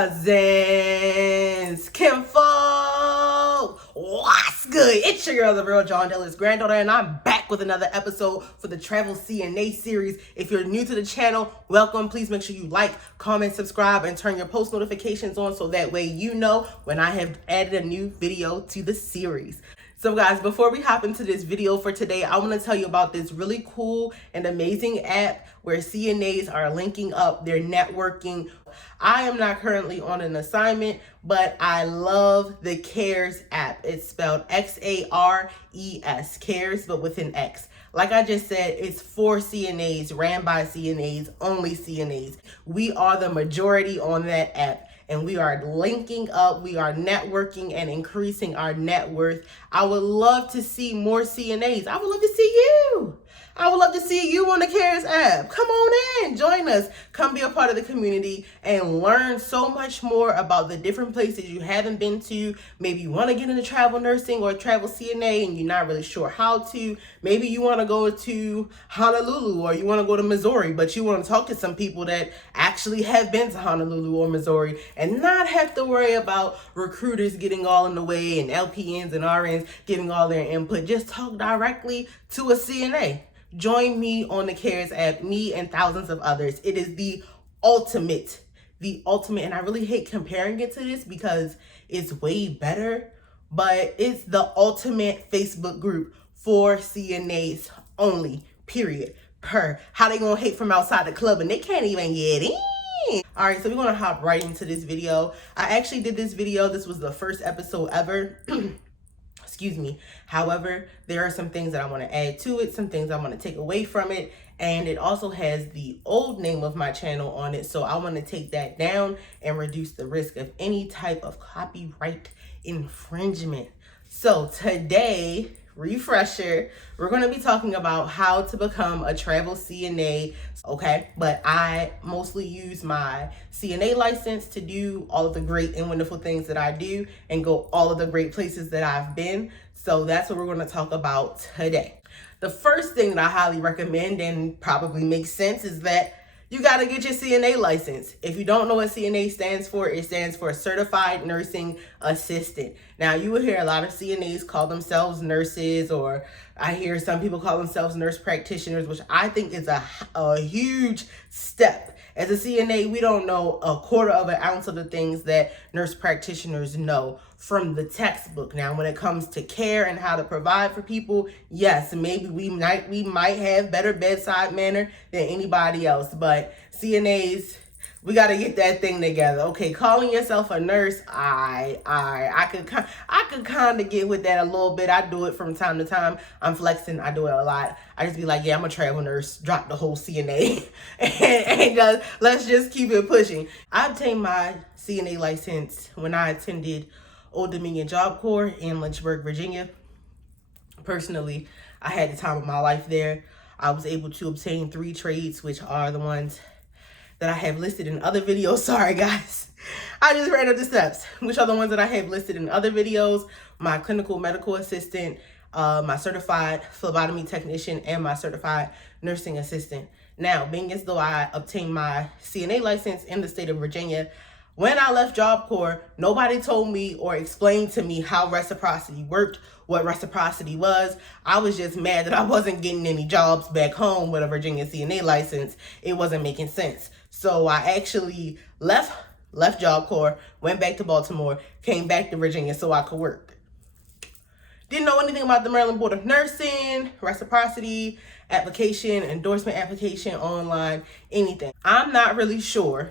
cousins, kinfolk, what's good? It's your girl, the real John Della's granddaughter, and I'm back with another episode for the Travel Cna series. If you're new to the channel, welcome. Please make sure you like, comment, subscribe, and turn your post notifications on so that way you know when I have added a new video to the series. So guys, before we hop into this video for today, I want to tell you about this really cool and amazing app where CNAs are linking up, they're networking. I am not currently on an assignment, but I love the CARES app. It's spelled X-A-R-E-S, CARES, but with an X. Like I just said, it's for CNAs, ran by CNAs, only CNAs. We are the majority on that app. And we are linking up, we are networking and increasing our net worth. I would love to see more CNAs. I would love to see you. I would love to see you on the CARES app. Come on in, join us. Come be a part of the community and learn so much more about the different places you haven't been to. Maybe you want to get into travel nursing or travel CNA and you're not really sure how to. Maybe you want to go to Honolulu or you want to go to Missouri, but you want to talk to some people that actually have been to Honolulu or Missouri and not have to worry about recruiters getting all in the way and LPNs and RNs giving all their input. Just talk directly to a CNA. Join me on the CARES app, me and thousands of others. It is the ultimate, and I really hate comparing it to this because it's way better, but it's the ultimate Facebook group for CNAs only, period, per. How they gonna hate from outside the club and they can't even get in? All right, so we're gonna hop right into this video. I actually did this video. This was the first episode ever. Excuse me. However, there are some things that I want to add to it, some things I want to take away from it, and it also has the old name of my channel on it, so I want to take that down and reduce the risk of any type of copyright infringement. So today, refresher, we're going to be talking about how to become a travel CNA, okay? But I mostly use my CNA license to do all of the great and wonderful things that I do and go all of the great places that I've been. So that's what we're going to talk about today. The first thing that I highly recommend and probably makes sense is that you got to get your CNA license. If you don't know what CNA stands for, it stands for Certified Nursing Assistant. Now, you will hear a lot of CNAs call themselves nurses, or I hear some people call themselves nurse practitioners, which I think is a huge step. As a CNA, we don't know a quarter of an ounce of the things that nurse practitioners know from the textbook. Now, when it comes to care and how to provide for people, yes, maybe we might have better bedside manner than anybody else, but CNAs, we got to get that thing together. Okay, calling yourself a nurse, I could kind of get with that a little bit. I do it from time to time. I'm flexing. I do it a lot. I just be like, yeah, I'm a travel nurse. Drop the whole CNA and let's just keep it pushing. I obtained my CNA license when I attended Old Dominion Job Corps in Lynchburg, Virginia. Personally, I had the time of my life there. I was able to obtain 3 trades, which are the ones that I have listed in other videos. Sorry, guys. I just ran up the steps, which are the ones that I have listed in other videos. My clinical medical assistant, my certified phlebotomy technician, and my certified nursing assistant. Now, being as though I obtained my CNA license in the state of Virginia, when I left Job Corps, nobody told me or explained to me how reciprocity worked, what reciprocity was. I was just mad that I wasn't getting any jobs back home with a Virginia CNA license. It wasn't making sense. So I actually left Job Corps, went back to Baltimore, came back to Virginia so I could work. Didn't know anything about the Maryland Board of Nursing, reciprocity, application, endorsement application, online, anything. I'm not really sure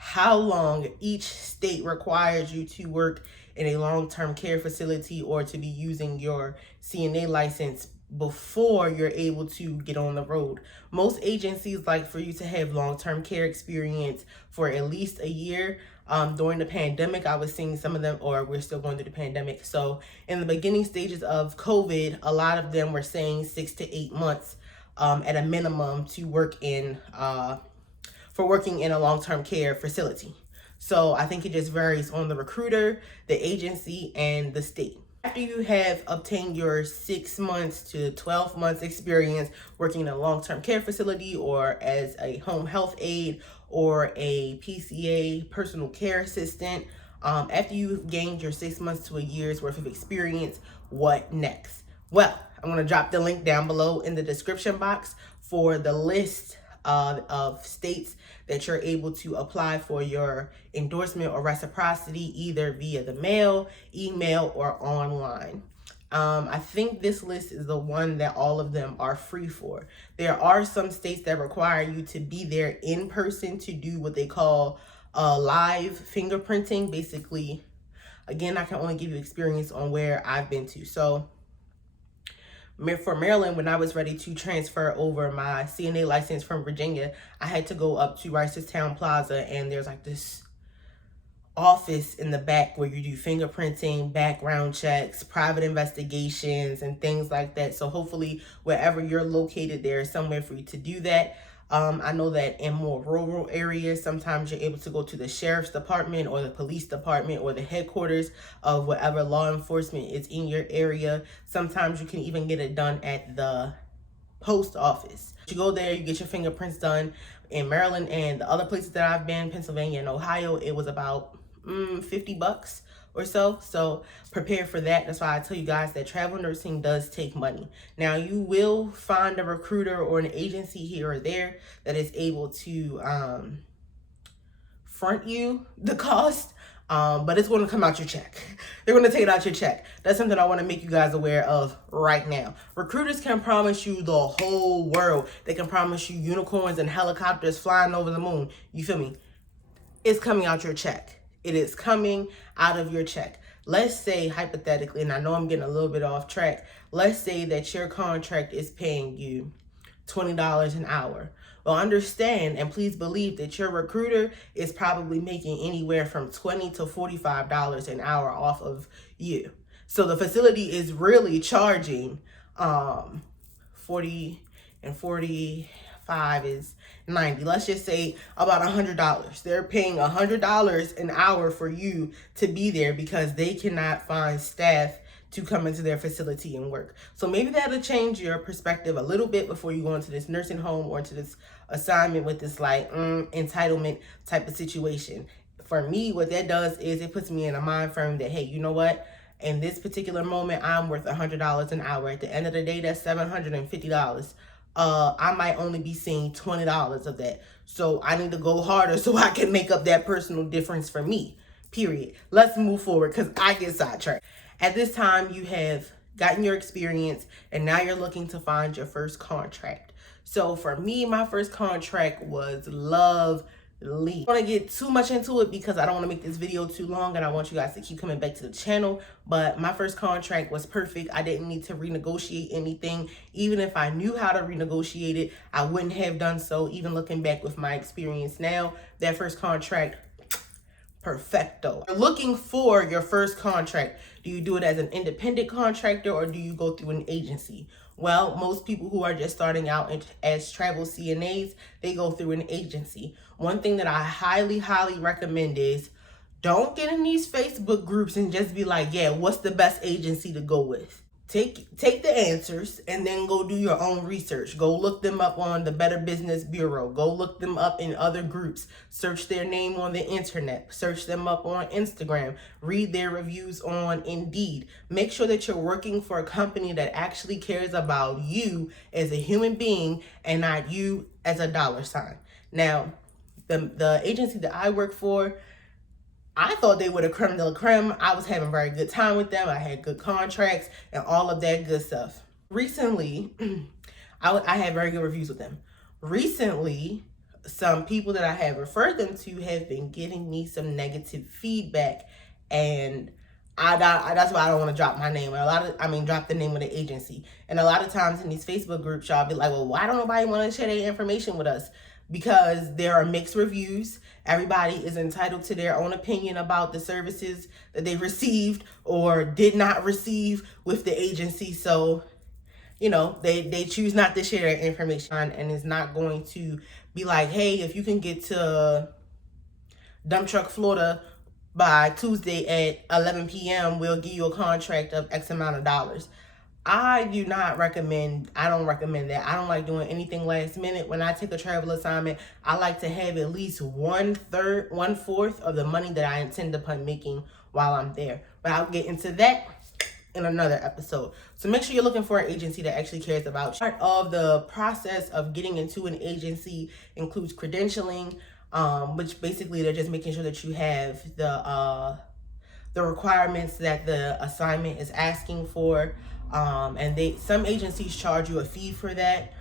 how long each state requires you to work in a long-term care facility or to be using your CNA license before you're able to get on the road. Most agencies like for you to have long-term care experience for at least a year. During the pandemic, I was seeing some of them, or we're still going through the pandemic. So in the beginning stages of COVID, a lot of them were saying 6 to 8 months at a minimum to work in, for working in a long-term care facility. So I think it just varies on the recruiter, the agency, and the state. After you have obtained your 6 months to 12 months experience working in a long-term care facility or as a home health aide or a PCA, personal care assistant, after you've gained your 6 months to a year's worth of experience, what next? Well, I'm going to drop the link down below in the description box for the list of states that you're able to apply for your endorsement or reciprocity, either via the mail, email, or online. I think this list is the one that all of them are free for. There are some states that require you to be there in person to do what they call live fingerprinting. Basically, again, I can only give you experience on where I've been to. So for Maryland, when I was ready to transfer over my CNA license from Virginia, I had to go up to Ricerstown Plaza, and there's like this office in the back where you do fingerprinting, background checks, private investigations, and things like that. So hopefully wherever you're located, there is somewhere for you to do that. I know that in more rural areas, sometimes you're able to go to the sheriff's department or the police department or the headquarters of whatever law enforcement is in your area. Sometimes you can even get it done at the post office. You go there, you get your fingerprints done. In Maryland and the other places that I've been, Pennsylvania and Ohio, it was about $50 or so. So prepare for that. That's why I tell you guys that travel nursing does take money. Now, you will find a recruiter or an agency here or there that is able to front you the cost, but it's going to come out your check. They're going to take it out your check. That's something I want to make you guys aware of right now. Recruiters can promise you the whole world. They can promise you unicorns and helicopters flying over the moon. You feel me? It's coming out your check. It is coming out of your check. Let's say, hypothetically, and I know I'm getting a little bit off track, let's say that your contract is paying you $20 an hour. Well, understand and please believe that your recruiter is probably making anywhere from $20 to $45 an hour off of you. So the facility is really charging 40 and 45 is 90. Let's just say about $100. They're paying $100 an hour for you to be there because they cannot find staff to come into their facility and work. So maybe that'll change your perspective a little bit before you go into this nursing home or into this assignment with this like entitlement type of situation. For me, what that does is it puts me in a mind frame that, hey, you know what? In this particular moment, I'm worth $100 an hour. At the end of the day, that's $750. I might only be seeing $20 of that. So I need to go harder so I can make up that personal difference for me, period. Let's move forward because I get sidetracked. At this time, you have gotten your experience and now you're looking to find your first contract. So for me, my first contract was lovely. I don't want to get too much into it because I don't want to make this video too long and I want you guys to keep coming back to the channel. But my first contract was perfect. I didn't need to renegotiate anything. Even if I knew how to renegotiate it, I wouldn't have done so. Even looking back with my experience now, that first contract, perfecto. You're looking for your first contract. Do you do it as an independent contractor or do you go through an agency? Well, most people who are just starting out as travel CNAs, they go through an agency. One thing that I highly, highly recommend is don't get in these Facebook groups and just be like, yeah, what's the best agency to go with? Take the answers and then go do your own research. Go look them up on the Better Business Bureau. Go look them up in other groups. Search their name on the internet. Search them up on Instagram. Read their reviews on Indeed. Make sure that you're working for a company that actually cares about you as a human being and not you as a dollar sign. Now, the agency that I work for, I thought they were the creme de la creme. I was having a very good time with them. I had good contracts and all of that good stuff. Recently, I had very good reviews with them. Recently, some people that I have referred them to have been giving me some negative feedback, and that's why I don't want to drop my name. Drop the name of the agency. And a lot of times in these Facebook groups, y'all be like, well, why don't nobody want to share their information with us? Because there are mixed reviews. Everybody is entitled to their own opinion about the services that they received or did not receive with the agency. So, you know, they choose not to share their information, and it's not going to be like, hey, if you can get to Dump Truck, Florida by Tuesday at 11 p.m. we'll give you a contract of X amount of dollars. I don't recommend that. I don't like doing anything last minute. When I take a travel assignment, I like to have at least 1/4 of the money that I intend upon making while I'm there. But I'll get into that in another episode. So make sure you're looking for an agency that actually cares about you. Part of the process of getting into an agency includes credentialing, which basically they're just making sure that you have the requirements that the assignment is asking for. And some agencies charge you a fee for that.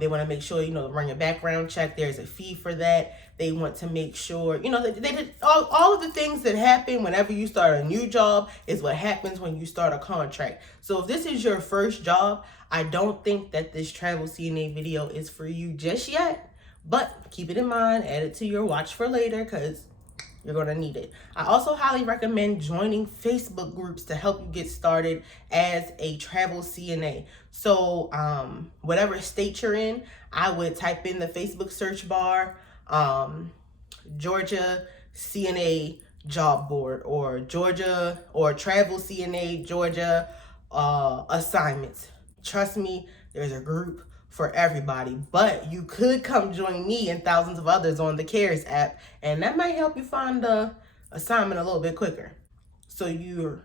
They want to make sure, run your background check. There's a fee for that. They want to make sure, they did all of the things that happen whenever you start a new job is what happens when you start a contract. So if this is your first job, I don't think that this Travel Cna video is for you just yet, but keep it in mind, add it to your watch for later, because you're going to need it. I also highly recommend joining Facebook groups to help you get started as a Travel Cna. So whatever state you're in, I would type in the Facebook search bar, Georgia CNA job board, or Georgia or Travel Cna Georgia assignments. Trust me, there's a group for everybody, but you could come join me and thousands of others on the CARES app, and that might help you find the assignment a little bit quicker. So you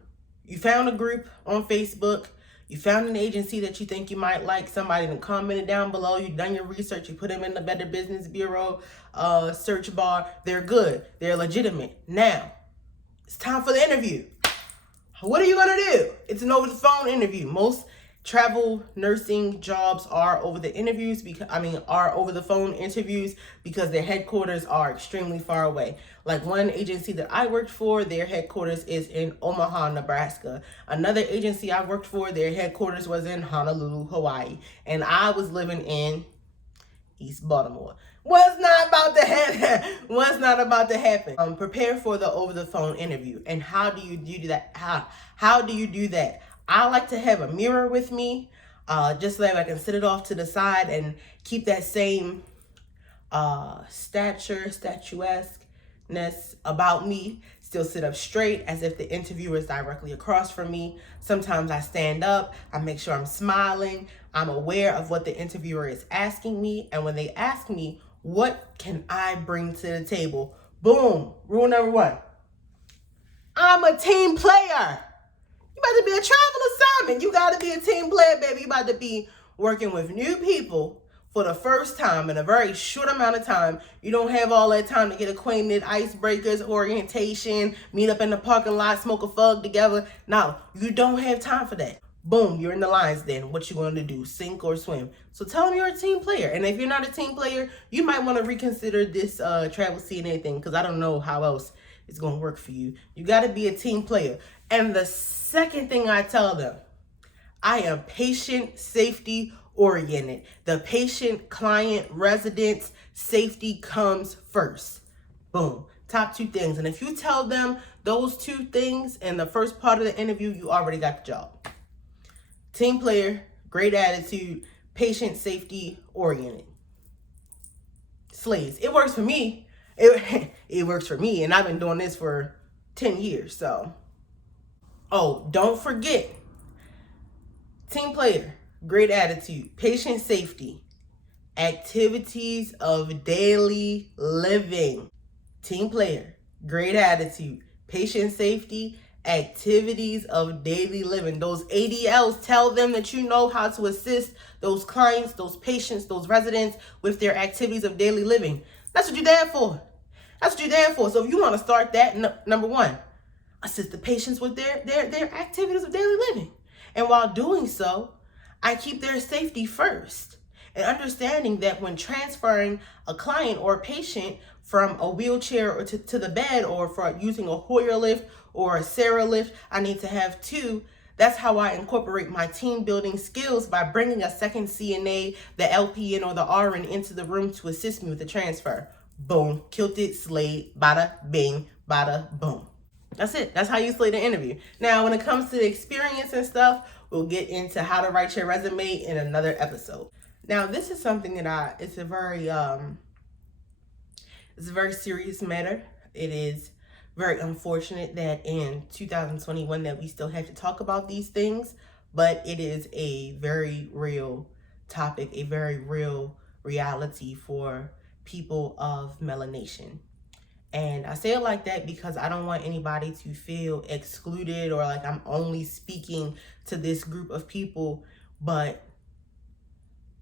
found a group on Facebook, you found an agency that you think you might like, somebody that commented down below, you've done your research, you put them in the Better Business Bureau search bar, they're good, they're legitimate. Now, it's time for the interview. What are you gonna do? It's an over the phone interview. Most travel nursing jobs are over the phone interviews because their headquarters are extremely far away. Like one agency that I worked for, their headquarters is in Omaha, Nebraska. Another agency I worked for, their headquarters was in Honolulu, Hawaii. And I was living in East Baltimore. What's not about to happen? Prepare for the over the phone interview. And how do you do that? How do you do that? I like to have a mirror with me, just so that I can sit it off to the side and keep that same statuesqueness about me. Still sit up straight as if the interviewer is directly across from me. Sometimes I stand up, I make sure I'm smiling. I'm aware of what the interviewer is asking me. And when they ask me, what can I bring to the table? Boom, rule number 1. I'm a team player. You about to be a travel assignment. You got to be a team player, baby. You about to be working with new people for the first time in a very short amount of time. You don't have all that time to get acquainted, icebreakers, orientation, meet up in the parking lot, smoke a fug together. No, you don't have time for that. Boom, you're in the lines then. What you going to do, sink or swim? So tell them you're a team player. And if you're not a team player, you might want to reconsider this Travel Cna thing, because I don't know how else it's going to work for you. You got to be a team player. And the second thing I tell them, I am patient safety oriented. The patient, client, residents, safety comes first. Boom. Top 2 things. And if you tell them those 2 things in the first part of the interview, you already got the job. Team player, great attitude, patient, safety oriented. Slaves. It works for me. It works for me, and I've been doing this for 10 years, so. Oh, don't forget, team player, great attitude, patient safety, activities of daily living. Team player, great attitude, patient safety, activities of daily living. Those ADLs, tell them that you know how to assist those clients, those patients, those residents with their activities of daily living. That's what you're there for. That's what you're there for. So if you want to start that, number 1, assist the patients with their activities of daily living. And while doing so, I keep their safety first. And understanding that when transferring a client or a patient from a wheelchair or to the bed, or for using a Hoyer lift or a Sarah lift, I need to have 2. That's how I incorporate my team building skills, by bringing a second CNA, the LPN or the RN into the room to assist me with the transfer. Boom, killed it, slayed, bada bing, bada boom. That's it. That's how you slay the interview. Now, when it comes to the experience and stuff, we'll get into how to write your resume in another episode. Now, this is something that it's a very serious matter. It is very unfortunate that in 2021 that we still have to talk about these things, but it is a very real topic, a very real reality for people of melanation. And I say it like that because I don't want anybody to feel excluded or like I'm only speaking to this group of people, but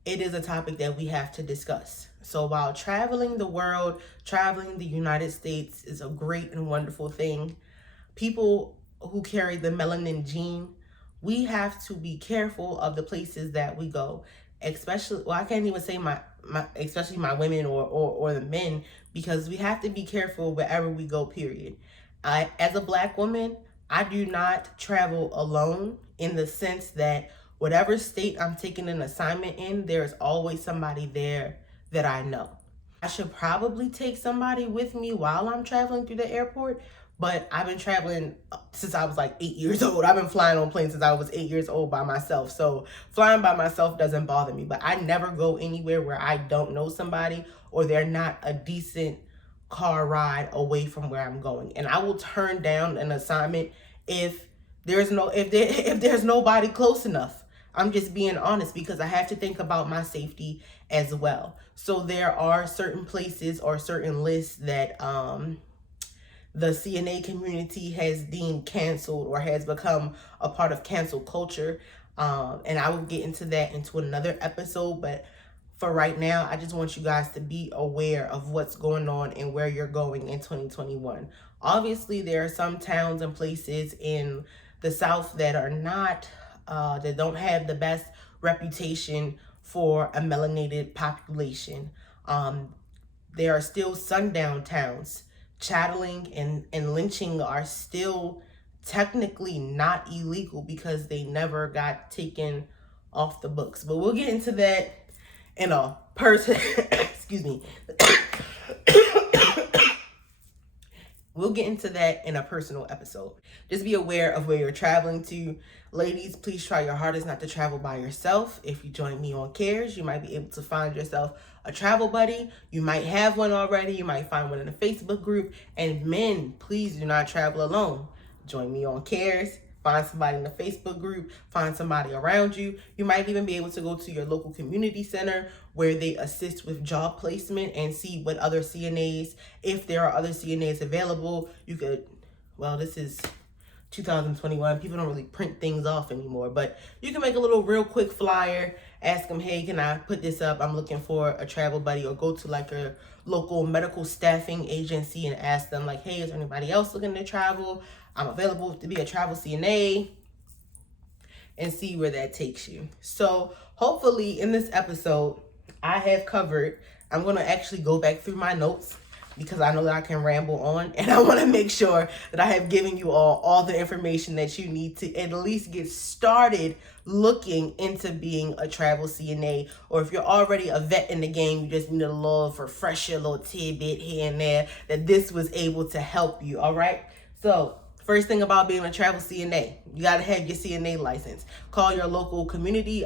it is a topic that we have to discuss. So while traveling the world, traveling the United States is a great and wonderful thing, people who carry the melanin gene, we have to be careful of the places that we go. Especially, well, I can't even say especially my women or the men, because we have to be careful wherever we go, period. As a Black woman, I do not travel alone, in the sense that whatever state I'm taking an assignment in, there's always somebody there that I know. I should probably take somebody with me while I'm traveling through the airport, but I've been traveling since I was like 8 years old. I've been flying on planes since I was 8 years old by myself. So flying by myself doesn't bother me, but I never go anywhere where I don't know somebody or they're not a decent car ride away from where I'm going. And I will turn down an assignment if there's nobody close enough. I'm just being honest, because I have to think about my safety as well. So there are certain places or certain lists that the CNA community has deemed canceled or has become a part of cancel culture. And I will get into that into another episode. But for right now, I just want you guys to be aware of what's going on and where you're going in 2021. Obviously, there are some towns and places in the South that are not, that don't have the best reputation for a melanated population. There are still sundown towns. Chatteling and lynching are still technically not illegal because they never got taken off the books. But we'll get into that in a excuse me. We'll get into that in a personal episode. Just be aware of where you're traveling to. Ladies, please try your hardest not to travel by yourself. If you join me on Cares, you might be able to find yourself a travel buddy. You might have one already. You might find one in a Facebook group. And men, please do not travel alone. Join me on Cares. Find somebody in the Facebook group. Find somebody around you. You might even be able to go to your local community center where they assist with job placement and see what other CNAs, if there are other CNAs available. You could, well, this is 2021. People don't really print things off anymore, but you can make a little real quick flyer. Ask them, hey, can I put this up? I'm looking for a travel buddy. Or go to like a local medical staffing agency and ask them like, hey, is there anybody else looking to travel? I'm available to be a travel CNA, and see where that takes you. So hopefully in this episode, I have covered, I'm going to actually go back through my notes because I know that I can ramble on, and I want to make sure that I have given you all the information that you need to at least get started looking into being a travel CNA. Or if you're already a vet in the game, you just need a little refresher, a little tidbit here and there, that this was able to help you. All right. So first thing about being a travel CNA, you got to have your CNA license. Call your local community,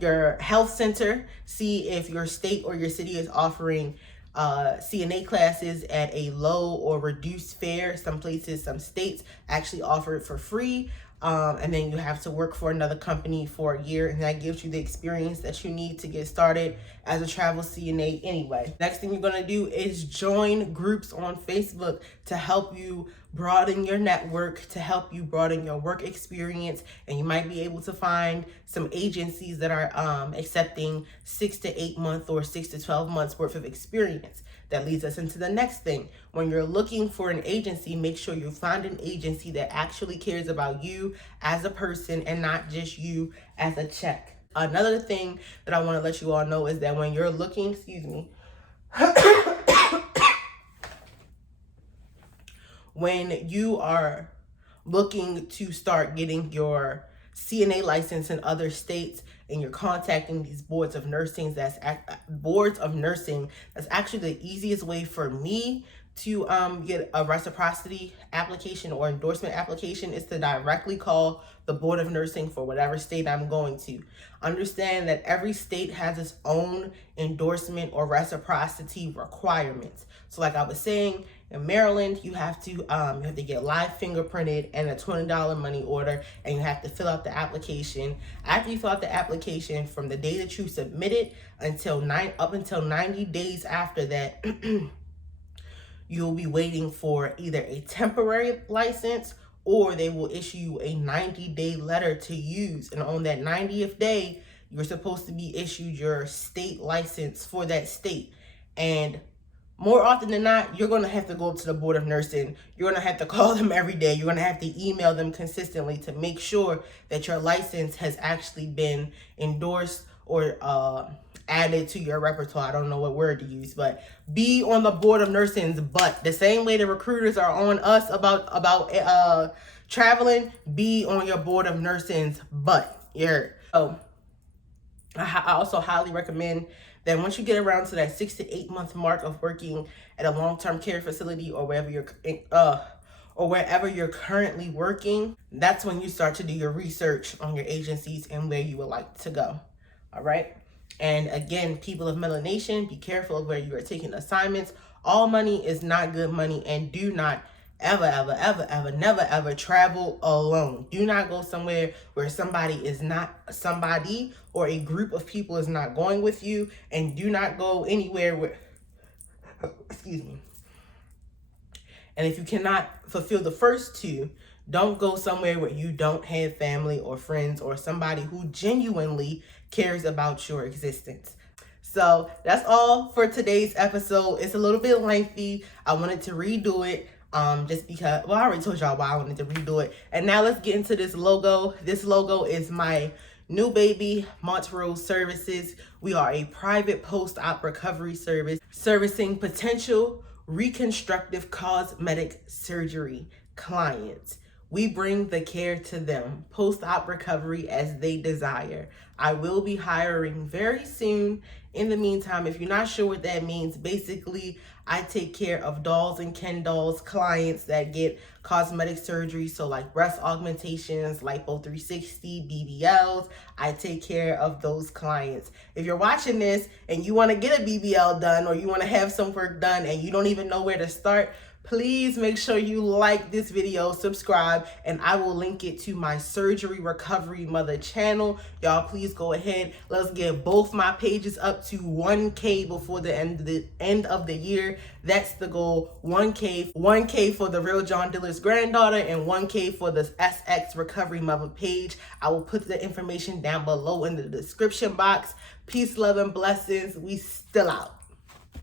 your health center, see if your state or your city is offering CNA classes at a low or reduced fare. Some places, some states actually offer it for free. And then you have to work for another company for a year, and that gives you the experience that you need to get started as a travel CNA anyway. Next thing you're going to do is join groups on Facebook to help you broaden your network, to help you broaden your work experience. And you might be able to find some agencies that are accepting 6 to 8 months or 6 to 12 months worth of experience. That leads us into the next thing. When you're looking for an agency, make sure you find an agency that actually cares about you as a person and not just you as a check. Another thing that I want to let you all know is that when you're looking, when you are looking to start getting your CNA license in other states and you're contacting these boards of nursing, that's actually the easiest way for me to get a reciprocity application or endorsement application is to directly call the Board of Nursing for whatever state I'm going to. Understand that every state has its own endorsement or reciprocity requirements. So like I was saying, in Maryland, you have to get live fingerprinted and a $20 money order, and you have to fill out the application. After you fill out the application, from the day that you submit it up until 90 days after that, you'll be waiting for either a temporary license or they will issue you a 90-day letter to use. And on that 90th day, you're supposed to be issued your state license for that state. And more often than not, you're going to have to go to the Board of Nursing. You're going to have to call them every day. You're going to have to email them consistently to make sure that your license has actually been endorsed or added to your repertoire. I don't know what word to use, but be on the Board of Nursing's butt. The same way the recruiters are on us about traveling, be on your Board of Nursing's butt. You heard? So I also highly recommend that once you get around to that 6 to 8 month mark of working at a long-term care facility or wherever you're currently working, that's when you start to do your research on your agencies and where you would like to go. All right. And again, people of Melon Nation, be careful of where you are taking assignments. All money is not good money, and do not ever, never, ever travel alone. Do not go somewhere where somebody or a group of people is not going with you, and do not go anywhere where, excuse me. And if you cannot fulfill the first two, don't go somewhere where you don't have family or friends or somebody who genuinely cares about your existence. So that's all for today's episode. It's a little bit lengthy. I wanted to redo it just because, well, I already told y'all why I wanted to redo it. And now let's get into this logo. This logo is my new baby, Montrose Services. We are a private post-op recovery service servicing potential reconstructive cosmetic surgery clients. We bring the care to them, post-op recovery as they desire. I will be hiring very soon. In the meantime, if you're not sure what that means, basically, I take care of dolls and Ken dolls clients that get cosmetic surgery. So like breast augmentations, lipo 360, BBLs. I take care of those clients. If you're watching this and you want to get a BBL done or you want to have some work done and you don't even know where to start, please make sure you like this video, subscribe, and I will link it to my Surgery Recovery Mother channel. Y'all, please go ahead. Let's get both my pages up to 1K before the end of the year. That's the goal. 1K for the Real John Diller's granddaughter and 1K for the SX Recovery Mother page. I will put the information down below in the description box. Peace, love, and blessings. We still out.